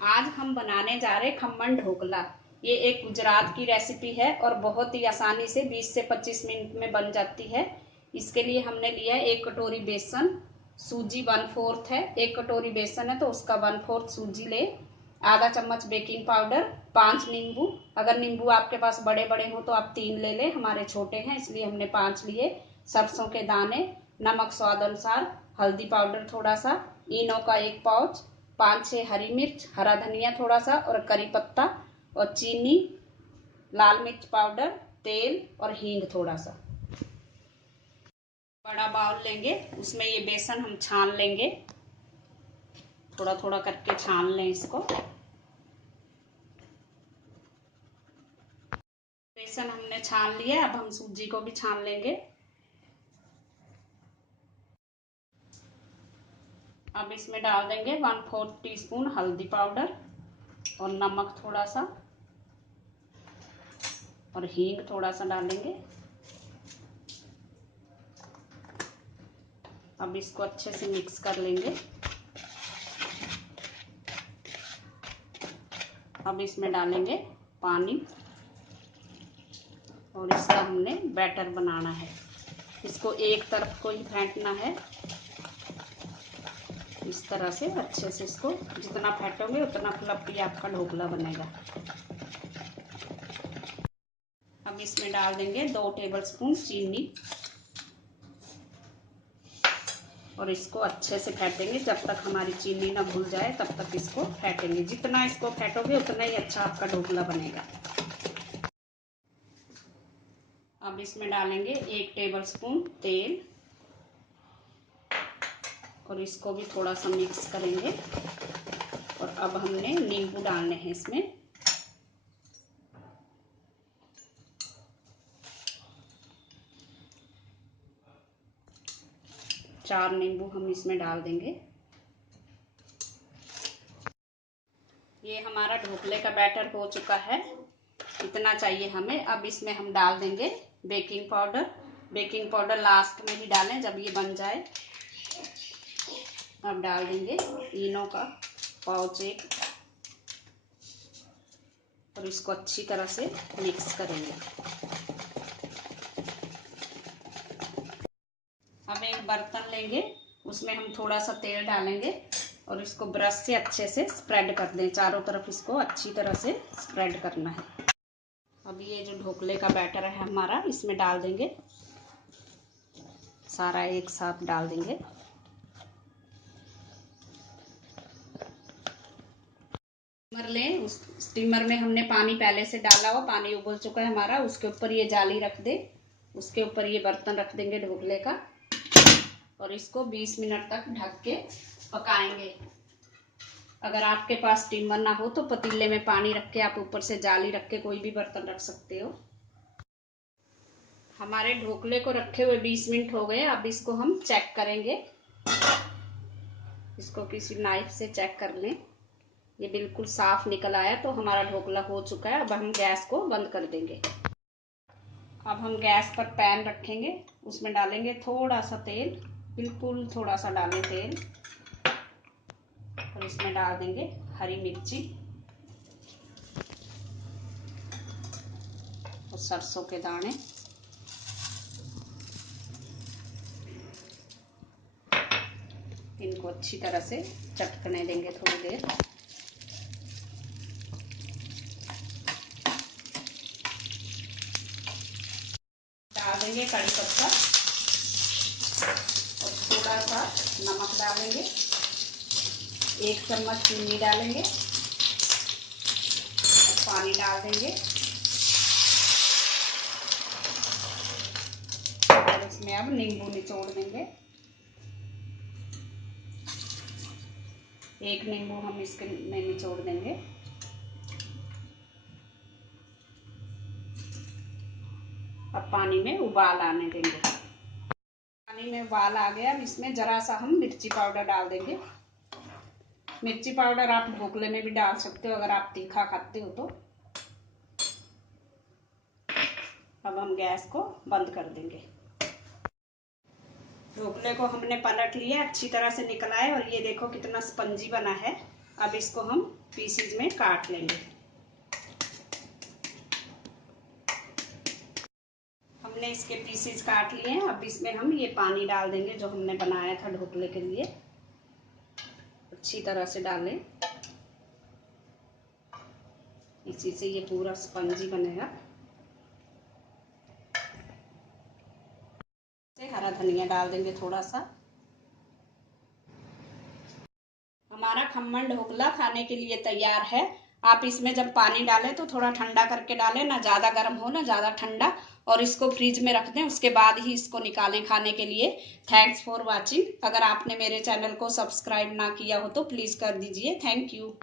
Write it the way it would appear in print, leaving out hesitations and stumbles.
आज हम बनाने जा रहे खम्मन ढोकला। ये एक गुजरात की रेसिपी है और बहुत ही आसानी से 20 से 25 मिनट में बन जाती है। इसके लिए हमने लिया है 1 कटोरी बेसन, सूजी 1/4 है। 1 कटोरी बेसन है तो उसका 1/4 सूजी ले, आधा चम्मच बेकिंग पाउडर, 5 नींबू। अगर नींबू आपके पास बड़े बड़े हो तो आप 3 ले लें, हमारे छोटे हैं इसलिए हमने 5 लिए। सरसों के दाने, नमक स्वाद अनुसार, हल्दी पाउडर थोड़ा सा, इनो का 1 पाउच, 5-6 हरी मिर्च, हरा धनिया थोड़ा सा और करी पत्ता और चीनी, लाल मिर्च पाउडर, तेल और हींग थोड़ा सा। बड़ा बाउल लेंगे, उसमें ये बेसन हम छान लेंगे, थोड़ा थोड़ा करके छान लें इसको। बेसन हमने छान लिया, अब हम सूजी को भी छान लेंगे। अब इसमें डाल देंगे 1/4 टीस्पून हल्दी पाउडर और नमक थोड़ा सा और हींग थोड़ा सा डालेंगे। अब इसको अच्छे से मिक्स कर लेंगे। अब इसमें डालेंगे पानी और इसका हमने बैटर बनाना है। इसको एक तरफ को ही फेंटना है, इस तरह से अच्छे से इसको जितना फेंटोगे उतना फ्लफी आपका ढोकला बनेगा। अब इसमें डाल देंगे 2 टेबलस्पून चीनी और इसको अच्छे से फेंटेंगे जब तक हमारी चीनी ना घुल जाए, तब तक इसको फेंटेंगे। जितना इसको फेंटोगे उतना ही अच्छा आपका ढोकला बनेगा। अब इसमें डालेंगे 1 टेबलस्पून तेल और इसको भी थोड़ा सा मिक्स करेंगे। और अब हमने नींबू डालने हैं इसमें। चार नींबू हम इसमें डाल देंगे। ये हमारा ढोकले का बैटर हो चुका है, इतना चाहिए हमें। अब इसमें हम डाल देंगे baking powder. Baking powder last में ही डालें जब ये बन जाए। अब डाल देंगे इनो का पाउच 1 और इसको अच्छी तरह से मिक्स करेंगे। अब एक बर्तन लेंगे, उसमें हम थोड़ा सा तेल डालेंगे और इसको ब्रश से अच्छे से स्प्रेड कर दें। चारों तरफ इसको अच्छी तरह से स्प्रेड करना है। अब ये जो ढोकले का बैटर है हमारा, इसमें डाल देंगे, सारा एक साथ डाल देंगे। स्टीमर लें, उस स्टीमर में हमने पानी पहले से डाला हुआ, पानी उबल चुका है हमारा। उसके ऊपर ये जाली रख दे, उसके ऊपर ये बर्तन रख देंगे ढोकले का और इसको 20 मिनट तक ढक के पकाएंगे। अगर आपके पास स्टीमर ना हो तो पतीले में पानी रख के आप ऊपर से जाली रख के कोई भी बर्तन रख सकते हो। हमारे ढोकले को रखे हुए 20 मिनट हो गए। अब इसको हम चेक करेंगे, इसको किसी नाइफ से चेक कर लें। ये बिल्कुल साफ निकल आया तो हमारा ढोकला हो चुका है। अब हम गैस को बंद कर देंगे। अब हम गैस पर पैन रखेंगे, उसमें डालेंगे थोड़ा सा तेल, बिल्कुल थोड़ा सा डालें तेल और इसमें डाल देंगे हरी मिर्ची और सरसों के दाने। इनको अच्छी तरह से चटकने देंगे थोड़ी देर। डाल देंगे कड़ी पत्ता और थोड़ा सा नमक डालेंगे, 1 चम्मच चीनी डालेंगे और पानी डाल देंगे और इसमें अब नींबू निचोड़ देंगे। 1 नींबू हम इसके में निचोड़ देंगे। अब पानी में उबाल आने देंगे। पानी में उबाल आ गया। अब इसमें जरा सा हम मिर्ची पाउडर डाल देंगे। मिर्ची पाउडर आप ढोकले में भी डाल सकते हो अगर आप तीखा खाते हो तो। अब हम गैस को बंद कर देंगे। ढोकले को हमने पलट लिया, अच्छी तरह से निकला है और ये देखो कितना स्पंजी बना है। अब इसको हम पीसीज में काट लेंगे। हमने इसके पीसेस काट लिए हैं। अब इसमें हम ये पानी डाल देंगे जो हमने बनाया था ढोकले के लिए। अच्छी तरह से डालें, इसी से ये पूरा स्पंजी बनेगा। हरा धनिया डाल देंगे थोड़ा सा। हमारा खम्मन ढोकला खाने के लिए तैयार है। आप इसमें जब पानी डालें तो थोड़ा ठंडा करके डालें, ना ज़्यादा गर्म हो ना ज़्यादा ठंडा, और इसको फ्रिज में रख दें, उसके बाद ही इसको निकालें खाने के लिए। Thanks for watching. अगर आपने मेरे चैनल को सब्सक्राइब ना किया हो तो प्लीज़ कर दीजिए। Thank you.